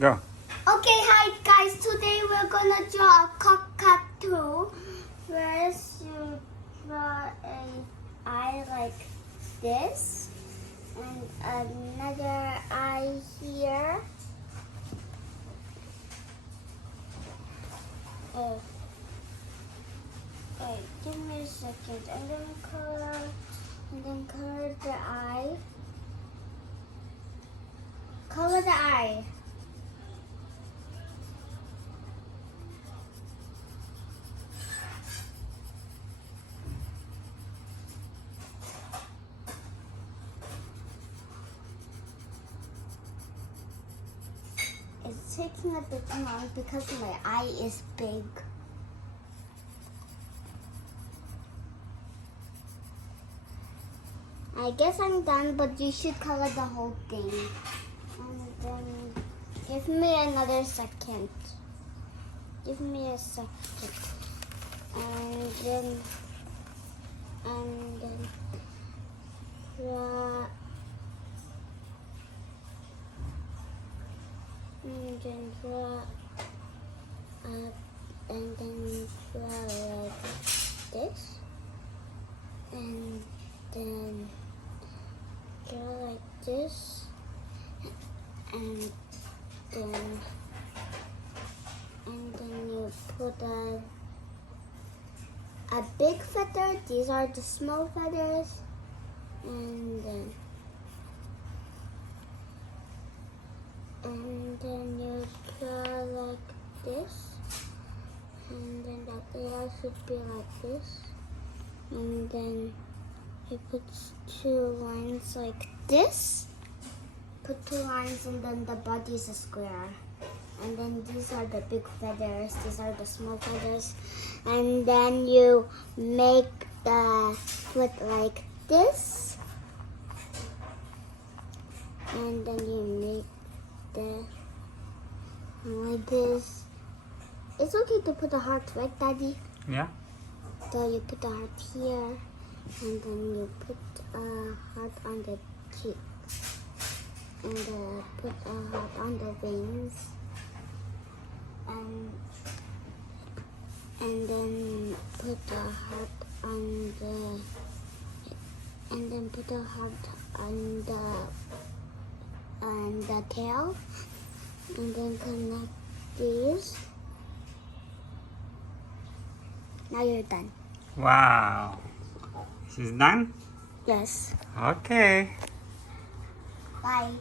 Go. Okay, hi guys. Today we're gonna draw a cockatoo. First, you draw an eye like this, and another eye here. Okay, give me a second. And then color the eye. Color the eye. It's taking a bit long because my eye is big. I guess I'm done, but you should color the whole thing. And then give me another second. Give me a second. And then draw. And then draw up, and then draw like this, and then draw like this, and then you put a big feather. These are the small feathers, and then you draw like this, and then the tail should be like this, and then you put two lines like this. Put two lines, and then the body is a square. And then these are the big feathers, these are the small feathers. And then you make the foot like this. And then you make the like this. It's okay to put a heart, right, Daddy? Yeah. So you put a heart here, and then you put a heart on the cheek, and put a heart on the wings, and then put a heart on the, and then put a heart on the tail, and then connect these. Now you're done. Wow. This is done? Yes. Okay. Bye.